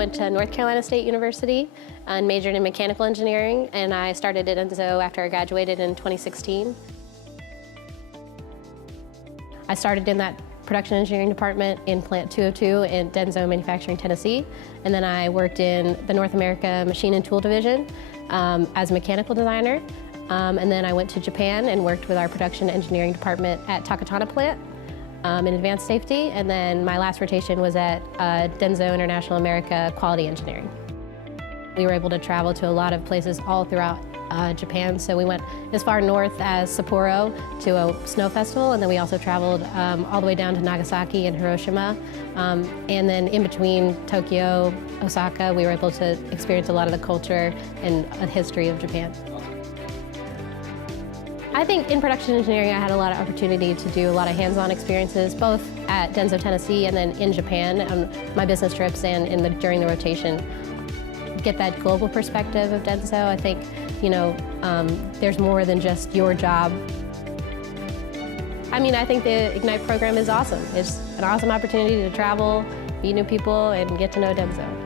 went to North Carolina State University and majored in mechanical engineering, and I started at DENSO after I graduated in 2016. I started in that production engineering department in Plant 202 in DENSO Manufacturing, Tennessee, and then I worked in the North America Machine and Tool Division as a mechanical designer, and then I went to Japan and worked with our production engineering department at Takatana Plant in advanced safety, and then my last rotation was at DENSO International America Quality Engineering. We were able to travel to a lot of places all throughout Japan, so we went as far north as Sapporo to a snow festival, and then we also traveled all the way down to Nagasaki and Hiroshima, and then in between Tokyo, Osaka, we were able to experience a lot of the culture and history of Japan. I think in production engineering I had a lot of opportunity to do a lot of hands-on experiences, both at DENSO Tennessee and then in Japan on my business trips and during the rotation. Get that global perspective of DENSO. I think, there's more than just your job. I think the Ignite program is awesome. It's an awesome opportunity to travel, meet new people, and get to know DENSO.